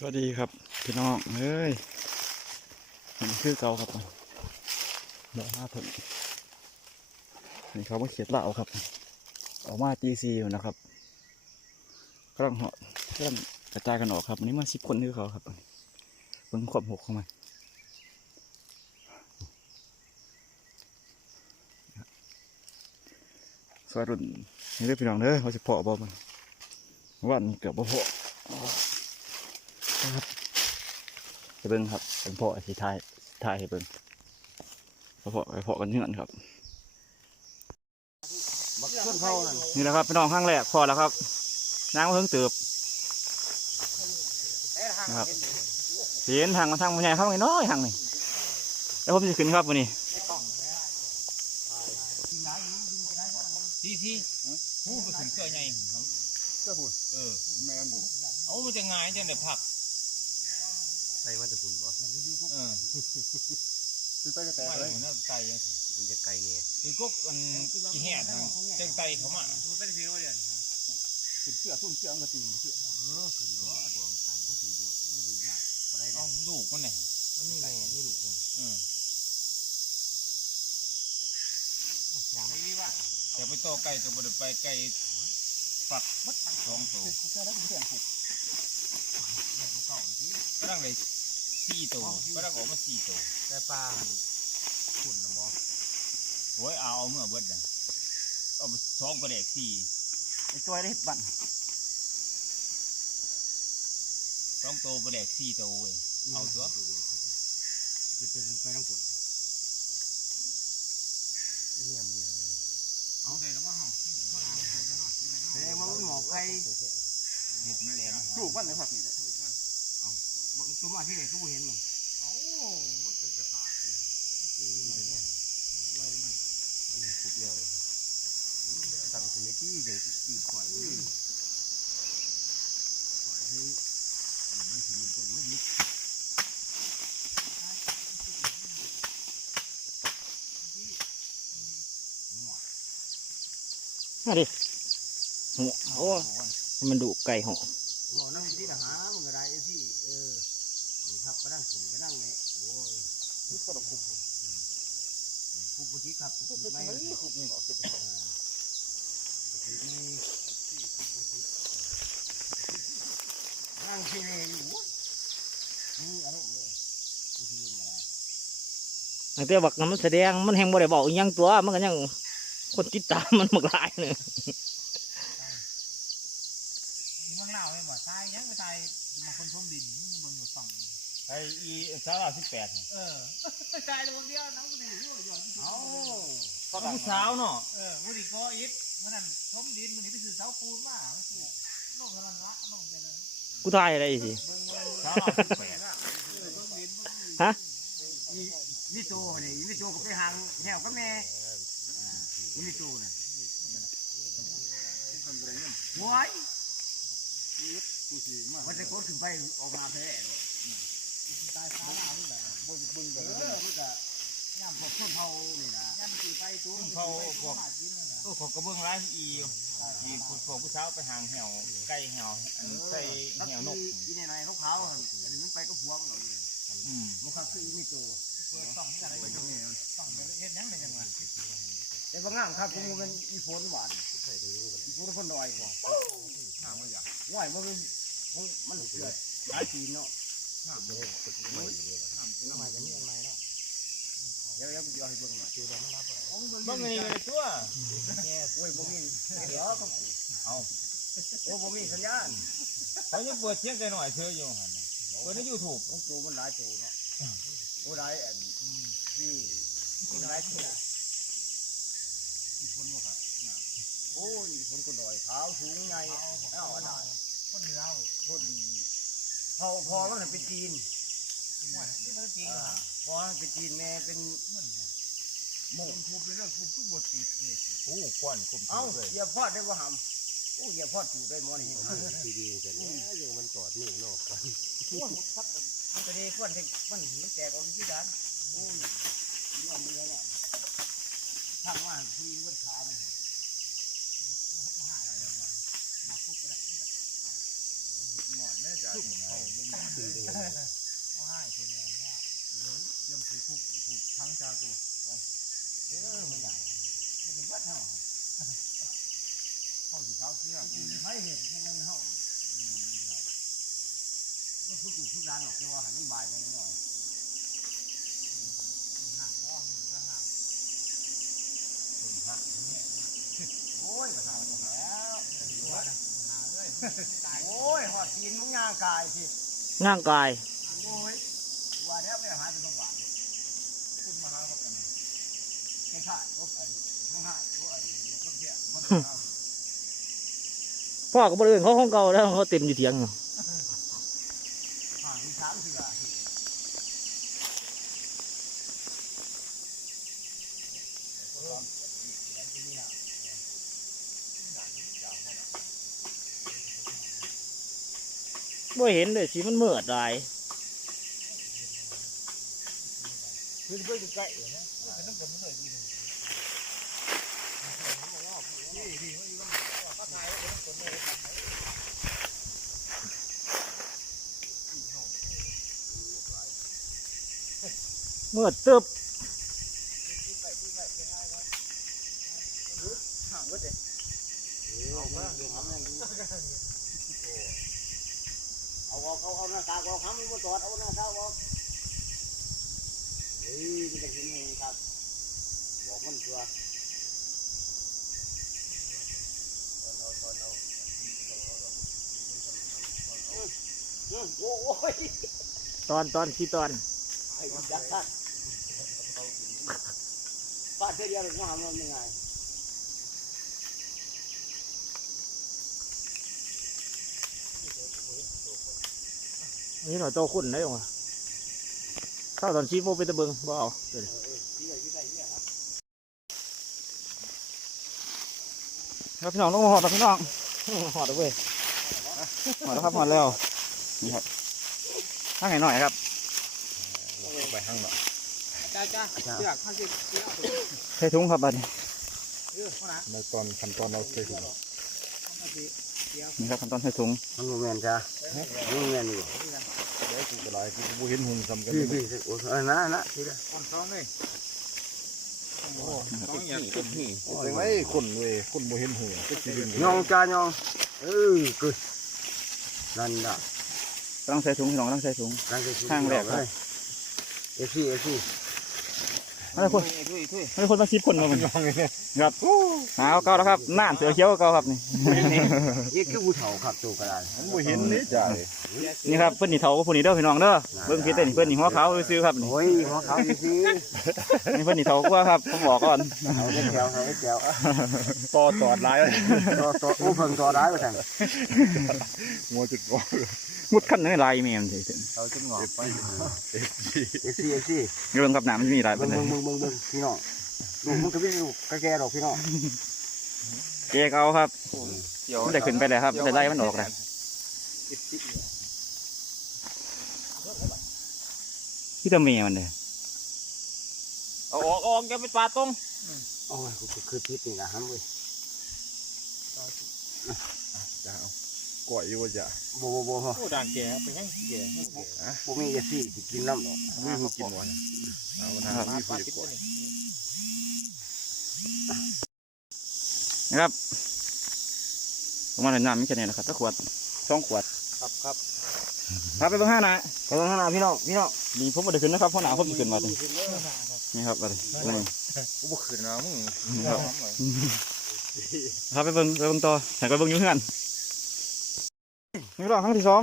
สวัสดีครับพี่น้องเฮ้ยมันคือเก่าครับเดี๋ยวมาเพิ่งนี่เขามาเขียนเหล่าครับออกมาจีซีอยู่นะครับกำลังเหาะกำลังกระจายกันออกครับวันนี้มาสิบคนนี่เขาครับเพิ่งขวบหกเข้ามาสวัสดีนี่เด้อพี่น้องเด้อเขาจะเพาะบ่มันวันเกือบบ่เพาะครับไปเบิ้งครับเป็นพ่อที่ทายทายให้เบิ้งพอพอไปพอกันเงื่อนครับบักขึ้นเขานั่นนี่แหละครับพี่น้องข้างแรกพอแล้วครับนางมาเพิ่งเติบนะครับเห็นทางมาทางมันใหญ่เข้าไงน้อยทางนี่แล้วผมจะขึ้นครับวันนี้ทีทีผู้ไปถึงเสื้อใหญ่ครับเจ้าหุ่นเออแมนเอามันจะง่ายจังเดี๋ยวผักใส่มาแต่หุ่นบ่เออคือไปกระแตไม่เลยเหมือนไตยังมันจะไกลเนี่ยคือกุ๊กอันกี่แห่ทางเจ้งไตเขามาเป็นเสื้อส้มเสื้อมันกระตีนเสื้อเอาลูกมันไหนนี่แม่นี่ลูกนั่นเออแต่ไปต่อไก่ตัวบไดไปไก่ฝักมัดสองตัวกูแค่แล้วกูเสียงผูกก็ตั้งเลย สี่ตัวก็ตั้งออกมาสี่ตัวแต่ปลาหุ่นนะบ่โอ้ยเอาเอาเมื่อเบิดนะเอาไปสองประเด็กสี่ไอ้จอยได้เห็ดบั่นสองตัวประเด็กสี่ตัวเว้ยเอาตัวจะเจอไปทั้งปุ่นเนี่ยมันเลยเอาได้แล้วว่าเฮาแสดงว่ามันหมอไก่เห็ดไม่แรงถูกบ้านเลย ผักนี่แหละเอาบักตัวมาที่ไหนกูเห็นมันมันขุบเนี่ยเลยสั่งถึงไม่ตี้จังตีขวัญเลยมาดิหัวโอ้มันดุไก่ห่อหมอนั่งที่ทหารมันก็ได้ที่เออนี่ครับก็นั่งผมก็นั่งเนี่ยโอ้ยนี่ก็ ต้องคุบคุบปุถิครับคุบไม่คุบนี่หรอคุบนี่นั่งที่นี่อยู่นี่อารมณ์เลยปุถิยังไงตั้งแต่บักนั้นมันแสดงมันแหงบ่ได้บอกยังตัวมันก็ยังคนติดตามมันมากหลายเลย นี่มังเล่าให้หมดตายยังไม่ตายมาคนทุ่มดินบนอยู่ฝั่ง ไอ้อีสาวสิบแปดเออตายเลยคนเดียวน้องคนนี้อยู่อยู่ที่เอาเขาเป็นสาวเนาะเออวันนี้ก็อิฐมันนั่นทมดินมันนี่ไปซื้อเสาปูนมาไม่ซื้อโลกนั้นละน้องเจริญกูทายอะไรสิสาวสิบแปดฮะนี่โตนี่นี่โตก็ไปหางแหวก็แม่นี่โตน่ะว้ายมันจะโคตรขึ้นไปออกมาแพ้เลย ตายฟ้าหนาวนี่แหละบนบนแบบเออมันจะย่ำพวกคนเผานี่นะยันตีไปตู้เขาพวกมากินนั่นแหละเออของกระเบื้องร้ายอีอีพวกผู้สาวไปหางแหวไก่แหวอันใส่แหวนกอีในในนกเขาอันนี้มันไปก็หัวมันเลยอืมมันขับซื้อนี่โตเปิดส่องนี่อะไรไปตรงนี้ส่องไปเฮ็ดยังไงจังวะแต่บางงามครับผมมันอีโฟนหวานอีโฟนคนดอยว่ายมันมันเสือหลายปีเนาะ เดี๋ยวเดี๋ยวกูจะให้เบิ่งหน่อยบ้างนี่เลยตัวโอ้ยบ่มีเดี๋ยวเอาโอ้บ่มีสัญญาณเขายังเปิดเสียงใจหน่อยเชื่ออยู่หันเปิดในยูทูบต้องตัวมันหลายตัวเนาะโอ้หลายอันนี่มันหลายตัวคนว่าครับโอ้ยคนคนดอยขาวสูงใหญ่เอ้าอันนั้นคนเหนือคน พอพอมันเป็นจีนที่มันจริงอ่าพอมันเป็นจีนแม่เป็นโม่ทุบเรื่องทุบทุกบทติดเลยโอ้ควันคุมเอ้าอย่าพอดได้ว่าหำโอ้อย่าพอดอยู่ได้หมอนี่ดีดีกันยังมันกอดนี่นอกกันมันไปดีควันที่มันหิวแตกออกที่ด้านโอ้ยนี่เอามือเนี่ยทางว่าที่วัดขาเนี่ย มาคุบกัน หมอนแม่จ่ายผมให้เอาให้คนเดียวเนี่ยเยี่ยมผูกผูกผูกทั้งชาตูเออมันใหญ่มันเป็นวัดเท่าเข้าสีขาวเสื้อคือให้เห็นให้เงินเท่าก็คือกูคือร้านหรอกแต่ว่าหันมันบายกันหน่อยโอ้ยกระถางแล้วหาเลย โอ้ยหอดตีนมึงย่างกายสิง่างกาย โอ้ยว่าแล้วไม่หาเป็นสว่างคุณมาหาเขากันแค่ข่ายโอ้อดีตทั้งห้าโอ้อดีตอยู่คนเที่ยมันพ่อก็บริเวณเขาของเก่าแล้วเขาเต็มอยู่เถียงอยู่ห่างที่สามเถื่อที่ บ่เห็นเลยสิมันเมือดหลายเพื่อนใกล้ๆนะเป็นน้ำกันเดีเลยนี่ดีไม่ดีก็ ถ้าไทยเป็นน้ำกันเลยเมือดตึบเอาเอาเอาเอาหน้าตาเอาคำมันมาตอดเอาหน้าตาเอาเฮ้ยมันจะกินเองครับบอกมันตัวโอ้ยตอนตอนที่ตอนไอ้ยักษ์ท่านฟาดเดียวเลยงามมันยังไง นี่หน่อยโตขึ้นได้ยังวะเข้าตอนชีโมเป็นตะเบิงบ่เอาเดี๋ยวนี้ครับพี่น้องลงมาหอดแล้วพี่น้องหอดเอาเว้ยหอดแล้วครับหอดแล้วนี่ครับข้างไหนหน่อยครับไปห้างหน่อยจ้าจ้าเสือกขั้นที่เสือกใส่ถุงครับบัดนี้เออขนาดในตอนขั้นตอนเราเคยถูก นี่ครับขั้นตอนใส่ถุงมันโมเมนจ้ะมันโมเมนอยู่แล้วกูก็ได้กูบ่เห็นหุงทำกันพี่พี่โอ้ยนะนะทีละอ่อนท้องเลยต้องอย่างนี้เป็นไงคนเว้ยคนบ่เห็นหุงก็สิดึงยองจ้ายองเออ good นั่นน่ะกำลังใส่ถุงพี่น้องกำลังใส่ถุงนั่นคือข้างแรกครับเอฟซีเอฟ ซีอะไรคนอะไรคนมาสิบคนมาเหมือนยองเนี่ยครับหาเอาเก่าแล้วครับน่านเสือเขียวเก่าครับนี่นี่คือผู้เฒ่าครับตัวกระดานมันบ่เห็นนี่จ่ายนี่ครับเพื่อนนี่เถากับผู้นี่เด้อพี่น้องเด้อเบิ่งผิดเด้อนี่เพื่อนนี่หัวขาวซื้อๆครับนี่โอ้ยหัวเขาดีสินี่เพื่อนนี่เถากว่าครับผมบอกก่อนเอาไปแก้วเอาไปแก้วต่อตอดหลายต่อต่อโอ้เพิ่งต่อได้ไปสั่งงัวจุดบ่มุดขั้นในลายแม่มันสิถึงเขาจะงอกไปเอฟซีเอฟซีเอฟซีเรื่องกับน้ำมันมีหลายปเบิ่ระงเด็นเบิ่งเบิ่งเบิ่งพี่น้องลูกมันก็ไม่ลูกกระแกดอกพี่น้องเจ๊เก่าครับมันได้ขึ้นไปแล้วครับได้ไล่มันออกแล้วพี่ตะเมียมันเลยเอาออกออกอย่าไปปาดตรงโอ้ยกูคือพิษนี่นะฮัมเว้ยจ้าเอา ก่อยอยู่ว่าจ้ะโบโบโบโอ้ด่างแก่ไปยังแก่โบมีเอฟซีสิกินน้ำดอกมีผู้กินวันเอาวันนั้นมีผู้กินก่อยนะครับประมาณน้ำมีแค่นี้นะครับถ้าขวดสองขวดครับครับครับไปเบิ่งห้านะไปเบิ่งข้างหน้าพี่น้องพี่น้องนี่ผมบ่ได้ขึ้นนะครับเพราะหนาวผมจะขึ้นมาดินี่ครับมาดินี่กูบ่ขึ้นนะมึงครับครับไปเบิ่งไปเบิ่งต่อฉันก็เบิ่งอยู่เพื่อน นี่รอบครั้งที่สอง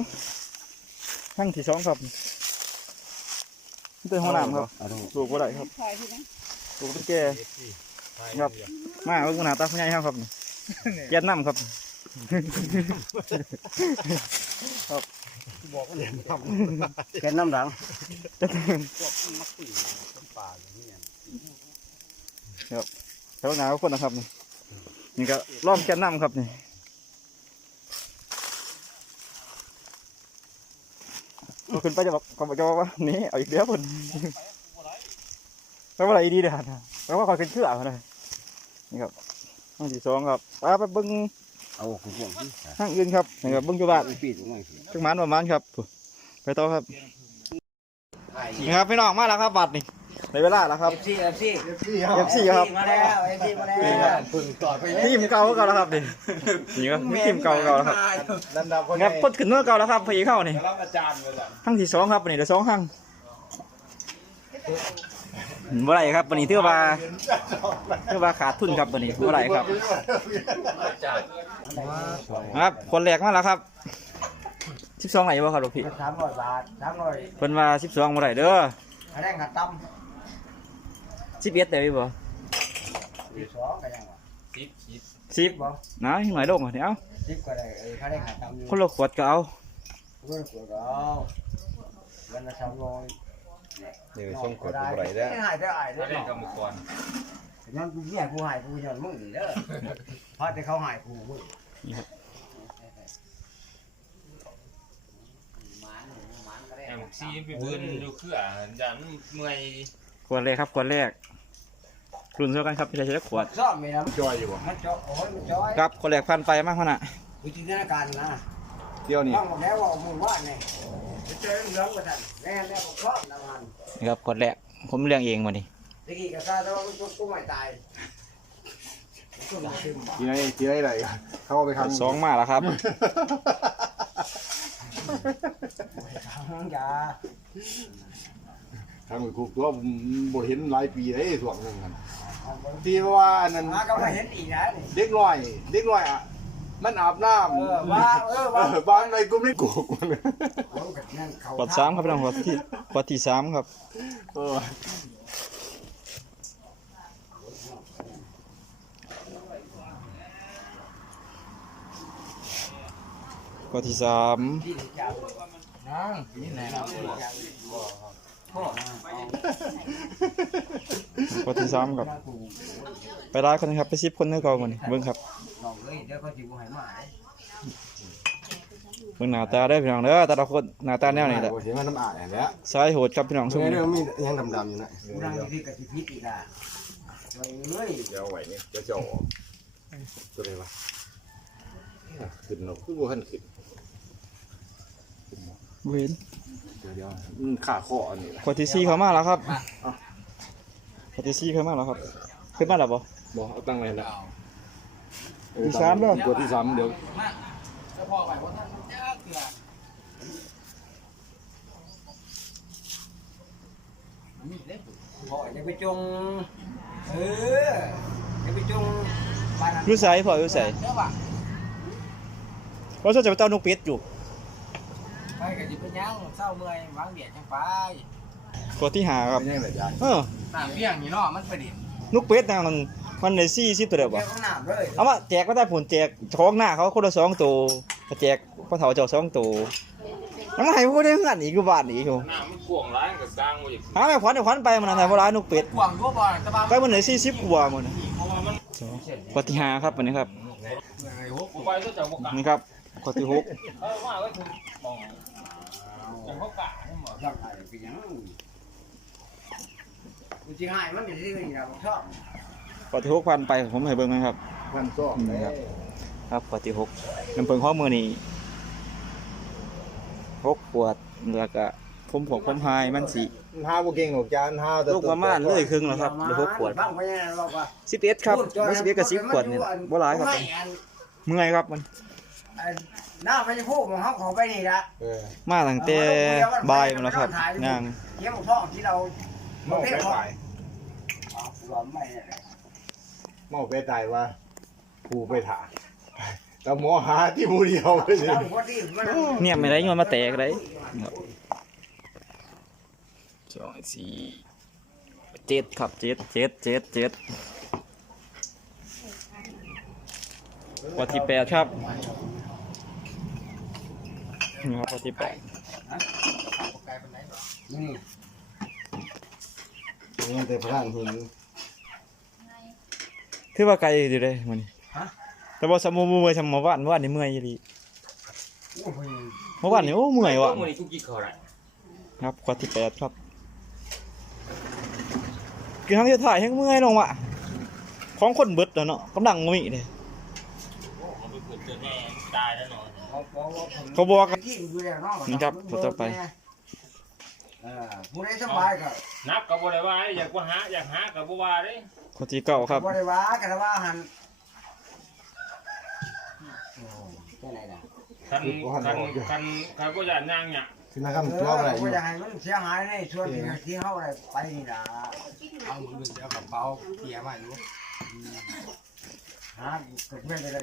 ครั้งที่สองครับนี่เป็นห้องน้ำครับเอาดูปลูกบ่ได้ครับปลูกเป็นแก่ครับมาเบิ่งหน้าตาผู้ใหญ่ครับนี่แก่นน้ำครับแกนน้ำดังแถวหนาวคนนะครับนี่นี่ก็ล้อมแก่นน้ำครับนี่ ก็ขึ้นไปจะบอกก็บอกจะบอกว่าหนี่เอาอีกเดียวคนแปลว่าอะไรดีเด้อนะแปลว่าคอยขึ้นเชื่อเขาเลยนี่ครับห้องที่สองครับอ่าไปเบิ้งเอาคุณพวงที่ทางอื่นครับนะครับเบิ่งอยู่บ้านปีตรงไหนสิจังหมันประมาณครับ ไปต่อครับนี่ครับพี่น้องมาแล้วครับบัตรนี่ ในเวลาแล้วครับเอฟซีเอฟซี FC ครับ มาแล้วเอฟซีมาแล้วทีมเก่าเก่าแล้วครับนี่นี่ครับทีมเก่าเก่าแล้วครับลำดับคนครับพดขึ้นเมื่อเก่าแล้วครับพอดีเข้านี่รับอาจารย์เลยล่ะครั้งที่สองครับวันนี้เดี๋ยวสองครั้งเมื่อไรครับวันนี้ถือว่าถือว่าขาดทุนครับวันนี้เมื่อไรครับ ครับคนแรกมาแล้วครับสิบสองไหนวะครับลูกพี่สามร้อยบาทสามร้อยเพิ่นว่าสิบสองเมื่อไรเด้อคะแนนขัดตั้ม สิบเอ็ดเดี๋ยวบ่สองก็ยังวะสิบบ่นะยังหน่อยลงอะเดี๋ยวสิบก็ได้เออคะแนนขัดตั้มอยู่คนละขวดก็เอาเงินขวดก็เอาวันละสามร้อยเดี๋ยวส่งกดอะไรได้ไม่หายได้หายได้เล่นกับมุกก่อนนั่นกูเนี่ยกูหายกูย้อนมึงนี่เด้อเพราะแต่เขาหายกูมึงแอมซีไปเบิร์นอยู่เครือยันเมื่อย ขวดแรกครับขวดแรกรุ่นเท่ากันครับพี่ชายใช้ขวดซ่อมไม่นะจอยอยู่บ่มันจอยโอ้ยมันจอยครับขวดแรกพันไปมากขนาดวิธีการการนะเดี๋ยวนี้ต้องบอกแล้วว่ามึงว่าไงจะเจอเหลืองกว่าท่านแน่แน่ผมชอบนะมันนี่ครับขวดแรกผมเลี้ยงเองวันนี้ตะกี้กับซาแต่ว่ากูกูไม่ตายกูหลาซึมบ่ทีไหนทีไหนไหนเข้าไปครับสองมาแล้วครับทั้งยา ทางมือคุกตัวบ่เห็นหลายปีเลยส่วนหนึ่งกันที่ว่าอันนั้นมาก็มาเห็นอีกนะนี่ เด็กน้อยเด็กน้อยอะมันอาบน้ำเออว่าเออว่าบ้านอะไรกูไม่กูมันเอาแบบนั้นเขาขวดสามครับพี่น้องขวดที่ขวดที่สามครับเออขวดที่สามที่ยาวนั่งนี่ไหนเรา ขวดที่สามครับ ไปร้านคนนึงครับ ไปซิปคนนึงก่อนวันนี้เบิ้งครับน้องเอ้ยเดี๋ยวเขาจิ๋วให้มาเบิ้งหน้าตาได้อพี่น้องเด้อแต่ละคนหน้าตาแนวนี้แหละเสียงมันน้ำอ่านอย่างเงี้ยสายโหดครับพี่น้องช่วงเรื่นี้องมียังดำๆอยู่นะกูนั่งอยู่ที่กะทิพิษอีกอะเอ้ยเดี๋ยวไหวเนี่ยเดี๋ยวจะออกตัวไหนวะขึ้นเนาะคือบ่ทันขึ้น เว้นเดี๋ยวเดี๋ยวอืมขาข้ออันนี้ขวดที่สี่เข้ามาแล้วครับขวดที่สี่เข้ามาแล้วครับ ขึ้นมาแล้วบ่บ่เอาตั้งไว้แล้วที่สามเด้อตัวที่สามเดี๋ยวพ่ออย่าไปจง เอออย่าไปจงบ้านนั้นอยูใส่พ่ออยูใส่เด้อว่ะ เพราะจะไปเต้านกเป็ดอยู่ ไปกับจิเป็นยังเศร้าเมื่อยวางเบียดยังไปขวดที่หาครับเป็นยังไงยายเออน้ำเบี้ยงนี่เนาะมันประเด็นนกเป็ดนะมันมันในซี่สิบตัวเดียวบ่เกี่ยวกับน้ำเลยเอามาแจกก็ได้ผลแจกท้องหน้าเขาคนละสองตัวก็แจกพ่อเฒ่าเจ้าสองตัวแล้วมาให้พวกได้เงินอีกกูบาทอีกอยู่น้ำมันกวงร้ายกับสร้างมาอย่างหาแม่ขวัญไอ้ขวัญไปมันอะไรบ่ร้ายนกเป็ดกวางด้วยบ่ตะบาไปมันไหนสี่สิบกว่ามันปฏิหารครับวันนี้ครับไปก็จะบกนี่ครับข้อที่หก เออว่าก็คือมอง อย่างเขากะให้หมดอยากให้เป็นยังกูจิให้มันเป็นที่นี่นะผมชอบข้อที่หกพันไปผมให้เบิ่งนะครับ พันซ่อมนี่ครับครับข้อที่หกน้ำเพิงข้อมือนี่หกขวดแล้วก็ผมผงผมพายมันสีห้าโบเก่งหกจานห้าลูกประมาณเลยครึ่งแล้วครับเหลือหกขวดบ้างไปยังไงบอกว่าสิบเอ็ดครับว่าสิบเอ็ดกับสิบขวดนี่บ่ร้ายครับไม่อันเมื่อยครับมันอัน หน้าไปจะพูดของเขาขอไปนี่ละเออมาตั้งแต่บ่ายมาแล้วครับนางเยี่ยมพ่อที่เราเมาไปไปหลอมไม่เนี่ยเมาไปตายว่าผู้ไปถ่าแต่หมอหาที่ผู้เดียวไปเลยเราพอดีมันเนี่ยไม่ได้ยนมาแตกเลยครับสองสี่เจ็ดครับเจ็ดเจ็ดเจ็ดเจ็ดข้อที่แปดครับ นี่ครับข้อที่แปดนี่นี่แต่พระหินคือว่าไกลอยู่เลยมันนี่แต่ว่าสมมุติเมื่อยสมมุติว่าเมื่อวานนี่เมื่อยอยู่ดีโอ้ยเมื่อวานนี่โอ้เมื่อยว่ะมันคุกกี้เขาไรครับข้อที่แปดครับคือทำที่ถ่ายให้เมื่อยลงว่ะของคนเบิดแล้วเนาะกำลังมีเลยเกิดแม่ตายแล้วเนาะ เขาบอกว่าผมเขาบอกครับที่อยู่แล้วเนาะนี่ครับตัวต่อไป เออผู้ใดสบายก็นับกับบ่ได้ว่าอยากว่าหาอยากหากับบ่ว่าเด้ข้อที่เก้าครับบ่ได้ว่ากันว่าหันโอ้เป็นไรล่ะคันคันคันคันบ่อยากย่างเนี่ยคือนักเอกำตัวอะไรอบ่อยากให้มันเสียหายในส่วนที่ที่เฮาได้ไปนี่ล่ะเอามือเอากระเป๋าเกียร์มาดูหาเกิดไม่ได้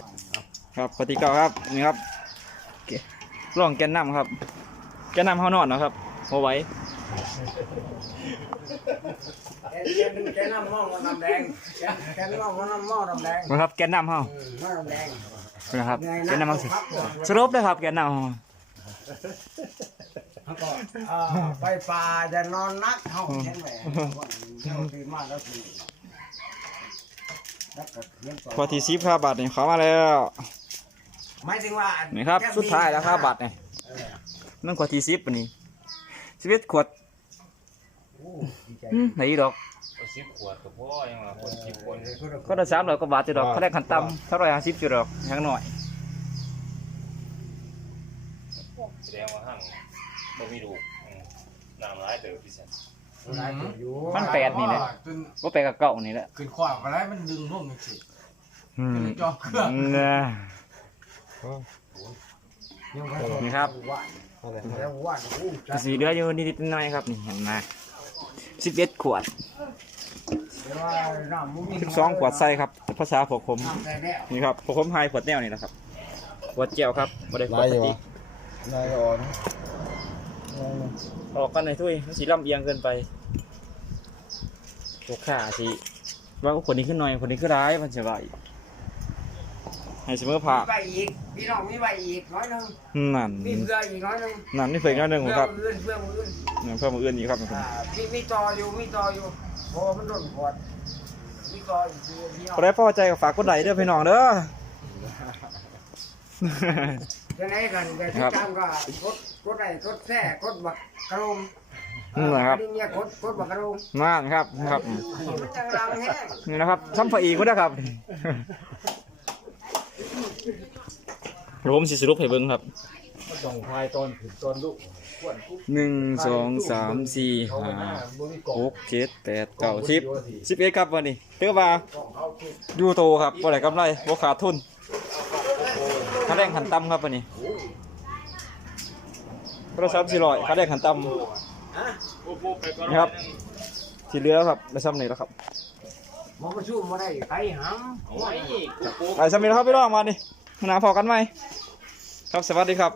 ครับข้อที่เก้าครับนี่ครับเก ร่องแกนนำครับ แกนนำเขานอนนะครับเอาไว้แกนแกนน้ำหม้อน้ำแดงแกนแกนหม้อน้ำหม้อน้ำแดงนะครับแกนนำเขาหม้อน้ำแดงนะครับไงแกนนำเขาสิครับสรุปเลยครับแกนนำเขาแล้วก็อ่าไปป่าจะนอนนักเฮาเห็นแหละว่าเฮาตื่นมาแล้วสิแล้วก็เขียนต่ข้อที่สิบครับบัตรนี่เขามาแล้ว หมายถึงว่านี่ครับ สุดท้ายแล้วครับบัตรนี่เออนั่นข้อที่สิบปะนี่สิบเอ็ดขวดโอ้ดีใจอืมไหนอีกดอกเอา10ขวดก็พอยังว่าคน10คนก็ได้สามร้อยกว่าบาทจุดดอกเขาได้ขันต่ำเท่าไหร่ห้าสิบจุดดอกยังหน่อยแสดงว่าหั่งบ่มีลูกอืมน้ำหลายเติบพี่ซั่นหลายตัวอยู่มันแปดนี่แหละจนก็ไปกับเก่านี่แหละขึ้นขวางอะไรมันดึงลงจังซี่อืมจอเครื่อง นะยังไม่นี่ครับว่าแล้วว่าโอ้จัดสีเหลืออยู่นิดๆหน่อยๆครับนี่เห็นไหมสิบเอ็ดขวดเดี๋ยวว่าน้ำมันมีสิบสองขวดใส่ครับ ภาษาพวกผมน้ำใส่แล้วนี่ครับพวกผมไฮขวดแนวนี่แหละครับขวดเจียวครับบ่ได้ขวดพลาสติกนายอ่อนออกกันในถ้วยมันสีลำเอียงเกินไปตัวขาสิว่าคนนี้ขึ้นหน่อยคนนี้ขึ้นร้ายมันจะไหว ให้เสมอผ่ามีใบอีกพี่น้องมีใบอีกน้อยหนึงนั่นมีเพื่ออีกน้อยหนึงนั่นนี่เพิ่งน้อยหนึ่งครับเพื่อมืออื่นเพื่อมืออื่นเนี่ยเพิ่มมาเอื้อนอีกครับทุกคนอ่ามีมีต่ออยู่มีต่ออยู่เพราะว่ามันโดนขวดมีต่ออยู่พี่น้องพอได้พอใจกับฝากกดไลค์เด้อพี่น้องเด้อ จะไหนกันจะติดตามก็กดกดไลค์กดแชร์กดบักกระโดมนี่แหละครับอัเนี่ยกดกดบักกระโดมนั่นครับนะครับ มันจังรังแห้ง นี่นะครับซ้ำพออีกก็ได้ครับ เดี๋ยวผมสิสรุปให้เบิ่งครับส่องควายตอนขึ้นตอนลูกหนึ่งสองสามสี่ห้าหกเจ็ดแปดเก้าสิบสิบเอ็ดครับวันนี้เตือว่าอยู่โตครับบ่ได้กำไรบ่ขาดทุนค่าแรงขันต่ำครับวันนี้โทรศัพท์สี่ร้อยค่าแรงขันต่โอ้โหไปก่อนครับำที่เหลือครับได้ซ้ำนี่แล้วครับหมอประชุมมาได้ไปหำเอาไว้อีกไปซ้ำนี่แล้วครับพี่น้องมาดิมา หนาพอกันไหมครับสวัสดีครับ